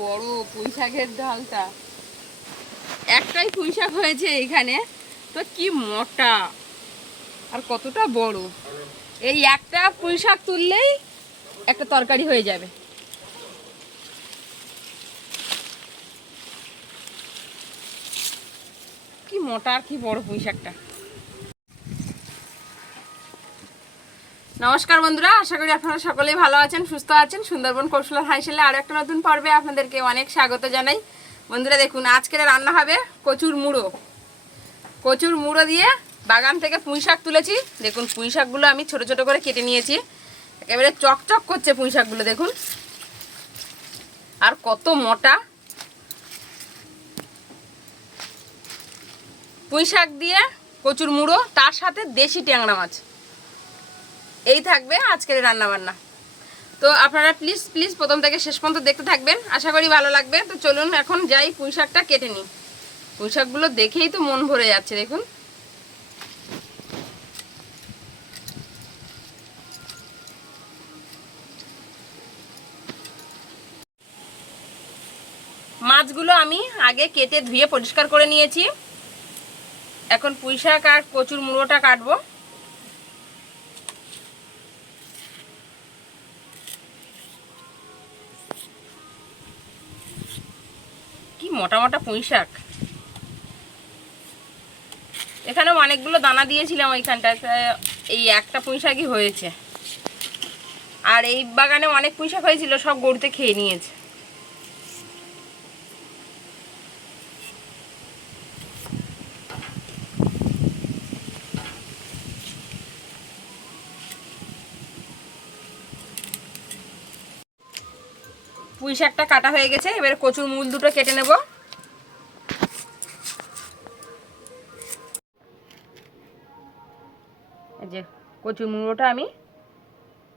বড় পুঁই শাকের ডালটা। একটাই পুঁই শাক হয়েছে এখানে, তো কি মোটা আর কতটা বড়। এই একটা পুঁই শাক তুললেই একটা তরকারি হয়ে যাবে। কি মোটা আর কি বড় পুঁই শাকটা। নমস্কার বন্ধুরা, আশা করি আপনারা সকলেই ভালো আছেন, সুস্থ আছেন। সুন্দরবন কৌশল হাইশেলে আরও একটা নতুন পর্বে আপনাদেরকে অনেক স্বাগত জানাই। বন্ধুরা দেখুন, আজকের রান্না হবে কচুর মুড়ো। কচুর মুড়ো দিয়ে বাগান থেকে পুঁই শাক তুলেছি। দেখুন পুঁই শাকগুলো আমি ছোট ছোট করে কেটে নিয়েছি। একেবারে চকচক করছে পুঁই শাকগুলো, দেখুন আর কত মোটা। পুঁই শাক দিয়ে কচুর মুড়ো, তার সাথে দেশি ট্যাংরা মাছ, এই থাকবে আজকের রান্না বান্না। তো আপনারা প্লিজ প্লিজ প্রথম থেকে শেষ পর্যন্ত দেখতে থাকবেন, আশা করি ভালো লাগবে। তো চলুন এখন যাই পুঁই শাকটা কেটে নিই। পুঁই শাকগুলো দেখেই তো মন ভরে যাচ্ছে। দেখুন মাছগুলো আমি আগে কেটে ধুয়ে পরিষ্কার করে নিয়েছি। এখন পুঁই শাক আর কচুর মুড়োটা কাটবো। কি মোটা মোটা পুঁই শাক। এখানে অনেকগুলো দানা দিয়েছিলাম ওইখানটায়, এই একটা পুঁই শাকই হয়েছে। আর এই বাগানে অনেক পুঁই শাক হয়েছিল, সব গরুতে খেয়ে নিয়েছে। পুঁই শাকটা কাটা হয়ে গেছে, এবারে কচুর মূল দুটো কেটে নেব। এই যে কচুর মুড়োটা আমি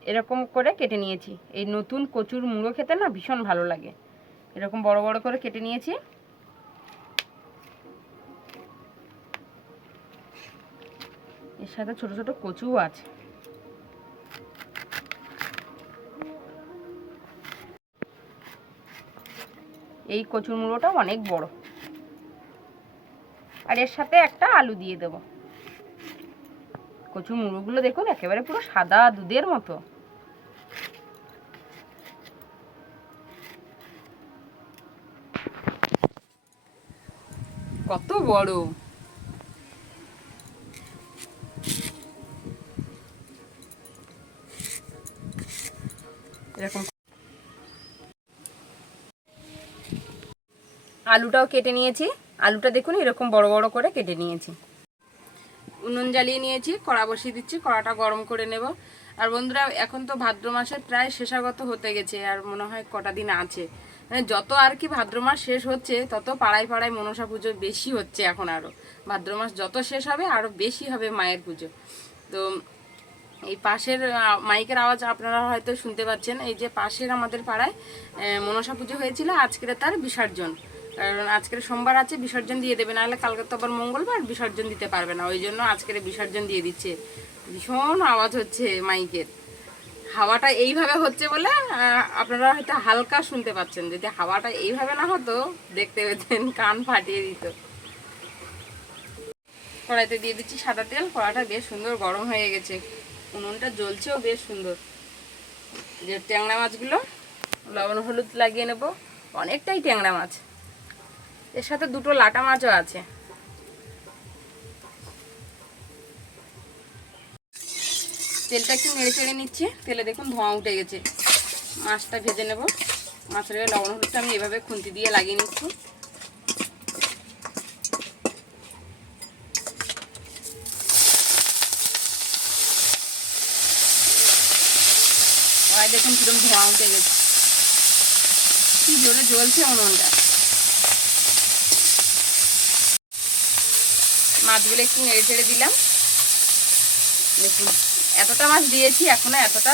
এরকম করে কেটে নিয়েছি। এই নতুন কচুর মুড়ো খেতে না ভীষণ ভালো লাগে। এরকম বড় বড় করে কেটে নিয়েছি। এর সাথে ছোট ছোট কচুও আছে। এই কচুর মুড়োটা অনেক বড়। আর এর সাথে একটা আলু দিয়ে দেব। কচুর মুড়োগুলো দেখুন একেবারে পুরো সাদা দুধের মতো। কত বড়। এরকম আলুটাও কেটে নিয়েছি। আলুটা দেখুন এরকম বড় বড় করে কেটে নিয়েছি। উনুন জ্বালিয়ে নিয়েছি, কড়া বসিয়ে দিচ্ছি, কড়াটা গরম করে নেব। আর বন্ধুরা এখন তো ভাদ্র মাসের প্রায় শেষাগত হতে গেছে, আর মনে হয় কটা দিন আছে। মানে যত আর কি ভাদ্র মাস শেষ হচ্ছে, তত পাড়ায় পাড়ায় মনসা পুজো বেশি হচ্ছে। এখন আরও ভাদ্র মাস যত শেষ হবে আরও বেশি হবে মায়ের পুজো। তো এই পাশের মাইকের আওয়াজ আপনারা হয়তো শুনতে পাচ্ছেন। এই যে পাশের আমাদের পাড়ায় মনসা পুজো হয়েছিল, আজকের তার বিসর্জন। কারণ আজকের সোমবার আছে, বিসর্জন দিয়ে দেবে, নাহলে কালকে তো আবার মঙ্গলবার, বিসর্জন দিতে পারবে না। ওই জন্য আজকের বিসর্জন দিয়ে দিচ্ছে। ভীষণ আওয়াজ হচ্ছে মাইকের। হাওয়াটা এইভাবে হচ্ছে বলে আপনারা হয়তো হালকা শুনতে পাচ্ছেন। যদি হাওয়াটা এইভাবে না হতো, দেখতে পেতেন কান ফাটিয়ে দিত। কড়াইতে দিয়ে দিচ্ছি সাদা তেল। কড়াটা বেশ সুন্দর গরম হয়ে গেছে, উনুনটা জ্বলছেও বেশ সুন্দর। যে ট্যাংরা মাছগুলো লবণ হলুদ লাগিয়ে নেব। অনেকটাই ট্যাংরা মাছ, এর সাথে দুটো লাটা মাছও আছে। তেলটা একটু নেড়ে চেড়ে নিচ্ছি। তেলে দেখুন ধোঁয়া উঠে গেছে। মাছটা ভেজে নেব। মাছের গায়ে লবণ হলুদটা আমি এভাবে খুন্তি দিয়ে লাগিয়ে নিচ্ছি। দেখুন কিরকম ধোঁয়া উঠে গেছে, কি জোরে জ্বলছে উনুনটা। মাছগুলো একটু নেড়ে ছেড়ে দিলাম। দেখুন এতটা মাছ দিয়েছি, এখনো এতটা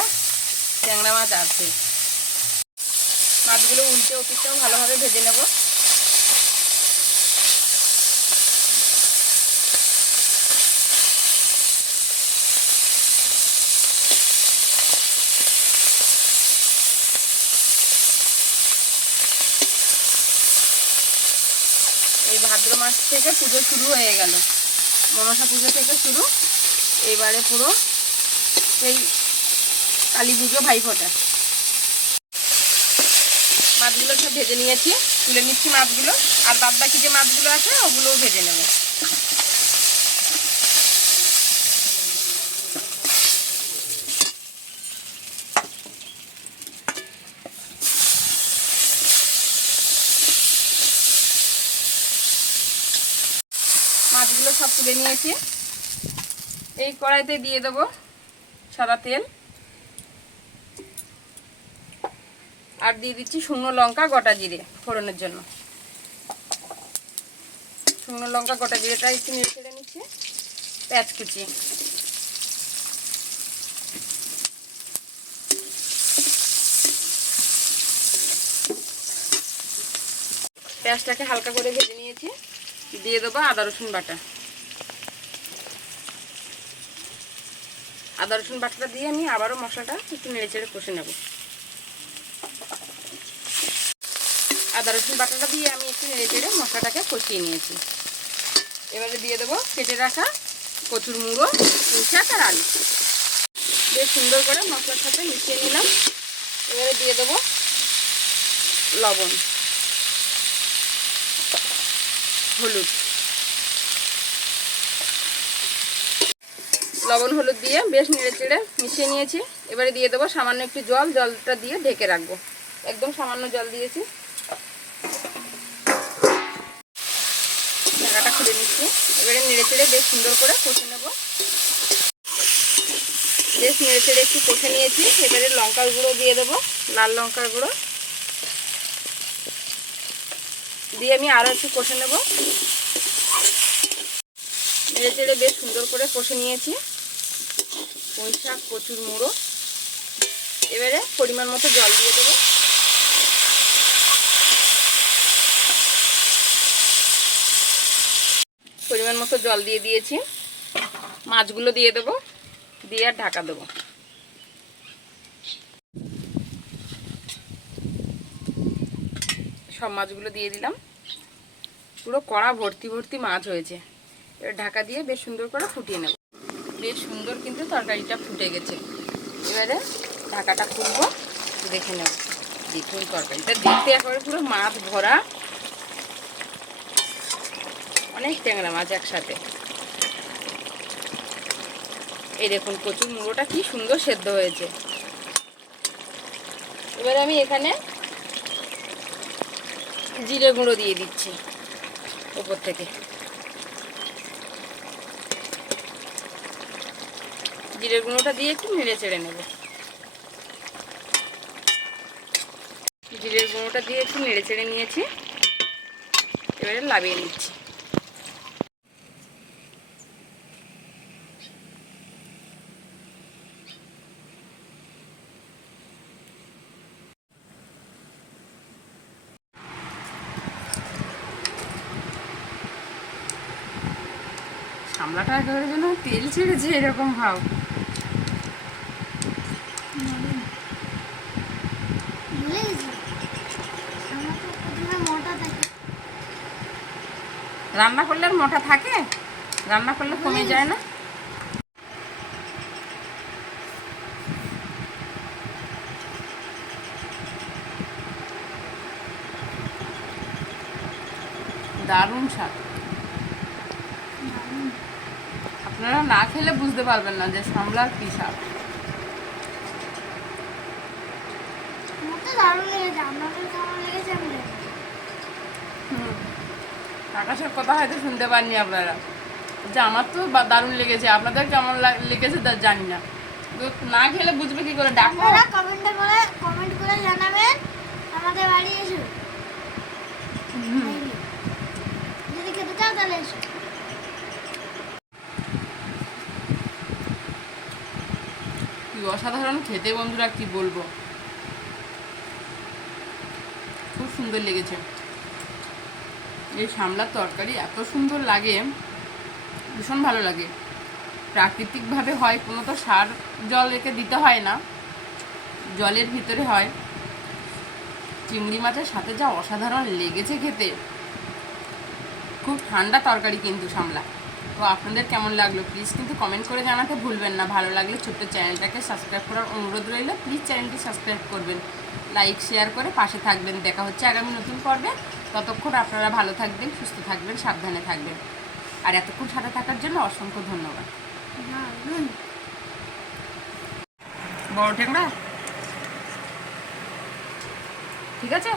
ট্যাংরা মাছ আছে। মাছগুলো উল্টে ওপিটটাও ভালোভাবে ভেজে নেব। ভাদ্র মাস থেকে পুজো শুরু হয়ে গেল, মনসা পুজো থেকে শুরু। এবারে পুরো সেই কালী পুজো ভাইফোঁটা। মাছগুলো সব ভেজে নিয়েছি, তুলে নিচ্ছি মাছগুলো। আর বাদ বাকি যে মাছগুলো আছে ওগুলোও ভেজে নেব। মাছগুলো সব তুলে নিয়েছি। এই কড়াইতে দিয়ে দেবো সাদা তেল, আর দিয়ে দিচ্ছি শুকনো লঙ্কা গোটা জিরে ফোড়নের জন্য। শুকনো লঙ্কা গোটা জিরেটা একটু নেড়ে চেড়ে নিচ্ছি। পেঁয়াজ কুচি, পেঁয়াজটাকে হালকা করে ভেজে নিয়েছি। দিয়ে দেবো আদা রসুন বাটা। আদা রসুন বাটাটা দিয়ে আমি আবারও মশলাটা একটু নেড়ে চেড়ে কষে নেব। আদা রসুন বাটাটা দিয়ে আমি একটু নেড়ে চেড়ে মশলাটাকে কষিয়ে নিয়েছি। এবারে দিয়ে দেবো কেটে রাখা কচুর মুড়ো, পুঁই শাক আর আলু। বেশ সুন্দর করে মশলার সাথে মিশিয়ে নিলাম। এবারে দিয়ে দেবো লবণ, হলুদ। লবণ হলুদ দিয়ে বেশ নেড়ে চেড়ে মিশিয়ে নিয়েছি। এবারে দিয়ে দেবো সামান্য একটু জল, জলটা দিয়ে ঢেকে রাখবো। একদম সামান্য জল দিয়েছি। ঢাকাটা খুলে নিচ্ছি। এবারে নেড়ে চেড়ে বেশ সুন্দর করে কষে নেব। বেশ নেড়ে চেড়ে একটু কষে নিয়েছি। এবারে লঙ্কার গুঁড়ো দিয়ে দেবো, লাল লঙ্কার গুঁড়ো দিয়ে আমি আরও একটু কষে নেব। নেড়ে চেড়ে বেশ সুন্দর করে কষে নিয়েছি পুঁই শাক কচুর মুড়ো। এবারে পরিমাণ মতো জল দিয়ে দেবো। পরিমাণ মতো জল দিয়ে দিয়েছি। মাছগুলো দিয়ে দেবো, দিয়ে আর ঢাকা দেবো। সব মাছগুলো দিয়ে দিলাম। পুরো কড়া ভর্তি ভর্তি মাছ হয়েছে। এবার ঢাকা দিয়ে বেশ সুন্দর করে ফুটিয়ে নেব। বেশ সুন্দর কিন্তু তরকারিটা ফুটে গেছে। এবারে ঢাকাটা খুলবো, দেখে নেব। দেখুন তরকারিটা দেখতে একেবারে পুরো মাছ ভরা, অনেক ট্যাংরা মাছ একসাথে। এই দেখুন কচুর মুড়োটা কি সুন্দর সেদ্ধ হয়েছে। এবারে আমি এখানে জিরে গুঁড়ো দিয়ে দিচ্ছি উপর থেকে। জিরে গুঁড়োটা দিয়ে একটু নেড়ে চেড়ে নেব। জিরের গুঁড়োটা দিয়ে একটু নেড়ে চেড়ে নিয়েছি। এবারে লাবিয়ে নিচ্ছি। সামলাটা একেবারে যেন তেল ছেড়েছে এরকম ভাব। রান্না করলে আর মোটা থাকে? রান্না করলে কমে যায় না? দারুণ স্বাদ। আপনারা না খেলে বুঝতে পারবেন না যে সামলার কি স্বাদ। আকাশের কথা হয়তো শুনতে পাননি আপনারা, যে আমার তো দারুণ লেগেছে। আপনাদের কেমন লেগেছে তা জানি না, না খেলে বুঝবে কি করে? ডাকো, কমেন্ট করে জানাবেন। আমাদের বাড়ি এসো, যদি খেতে চাও তাহলে এসো। কি অসাধারণ খেতে বন্ধুরা, কি বলবো, খুব সুন্দর লেগেছে। এই সামলার তরকারি এত সুন্দর লাগে, ভীষণ ভালো লাগে। প্রাকৃতিকভাবে হয়, কোনো তো সার জল একে দিতে হয় না, জলের ভিতরে হয়। চিংড়ি মাছের সাথে যা অসাধারণ লেগেছে খেতে, খুব ঠান্ডা তরকারি কিন্তু সামলা। তো আপনাদের কেমন লাগলো প্লিজ কিন্তু কমেন্ট করে জানাতে ভুলবেন না। ভালো লাগলে ছোট্ট চ্যানেলটাকে সাবস্ক্রাইব করার অনুরোধ রইল। প্লিজ চ্যানেলটি সাবস্ক্রাইব করবেন, লাইক শেয়ার করে পাশে থাকবেন। দেখা হচ্ছে আগামী নতুন পর্বে। ততক্ষণ আপনারা ভালো থাকবেন, সুস্থ থাকবেন, সাবধানে থাকবেন। আর এতক্ষণ সাথে থাকার জন্য অসংখ্য ধন্যবাদ। বড় ঠেংরা ঠিক আছে।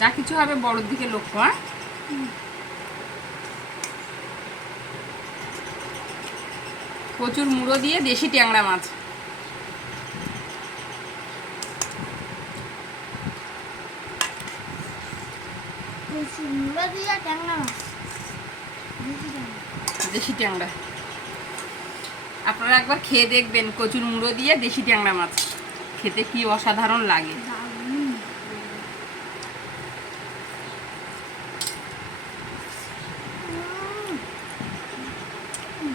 যা কিছু হবে বড়র দিকে লক্ষ্য। হ্যাঁ, প্রচুর মুড়ো দিয়ে দেশি ট্যাংরা মাছ। মুড়ো দিয়ে ট্যাংরা মাছ, দেশি ট্যাংরা আপনারা একবার খেয়ে দেখবেন। কচুর মুড়ো দিয়ে দেশি ট্যাংরা মাছ খেতে কি অসাধারণ লাগে।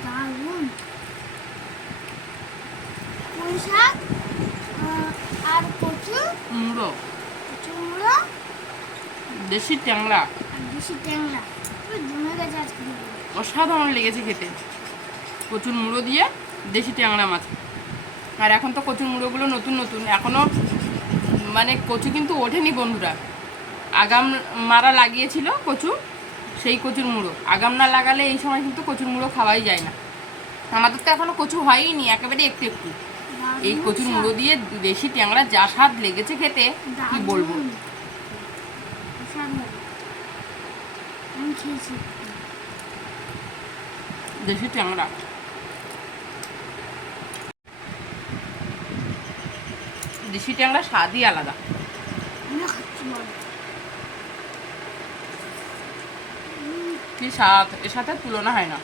দারুণ। পুঁই শাক আর কচু মুড়ো, মুড়ো দেশি ট্যাংরা আর দেশি ট্যাংরা পুরো জমে গেছে আজকে। অসাধারণ লেগেছে খেতে। কচুর মুড়ো দিয়ে দেশি ট্যাংরা মাছ। আর এখন তো কচুর মুড়োগুলো নতুন নতুন, এখনও মানে কচু কিন্তু ওঠেনি বন্ধুরা। আগাম মারা লাগিয়েছিল কচু, সেই কচুর মুড়ো। আগাম না লাগালে এই সময় কিন্তু কচুর মুড়ো খাওয়াই যায় না। আমাদের তো এখনও কচু হয়ইনি, একেবারে একটু একটু। এই কচুর মুড়ো দিয়ে দেশি ট্যাংরা যা স্বাদ লেগেছে খেতে কি বলবো। আমি খেয়েছি দেশি ট্যাংরা দেশি ট্যাংরা স্বাদই আলাদা। আমিও খাচ্ছি বল। কি স্বাদ, এর সাথে তুলনা হয় না।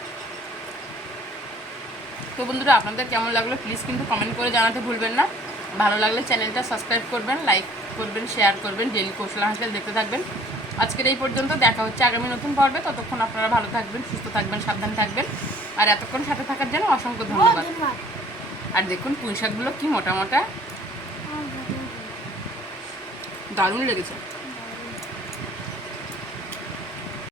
তো বন্ধুরা আপনাদের কেমন লাগলো প্লিজ কিন্তু কমেন্ট করে জানাতে ভুলবেন না। ভালো লাগলে চ্যানেলটা সাবস্ক্রাইব করবেন, লাইক করবেন, শেয়ার করবেন। ডেইলি কৌশল হাসপাতাল দেখতে থাকবেন। আজকের এই পর্যন্ত, দেখা হচ্ছে আগামী নতুন পর্বে। ততক্ষণ আপনারা ভালো থাকবেন, সুস্থ থাকবেন, সাবধান থাকবেন। আর এতক্ষণ সাথে থাকার জন্য অসংখ্য ধন্যবাদ। আর দেখুন পুঁই শাকগুলো কি মোটা মোটা, দারুণ লেগেছে।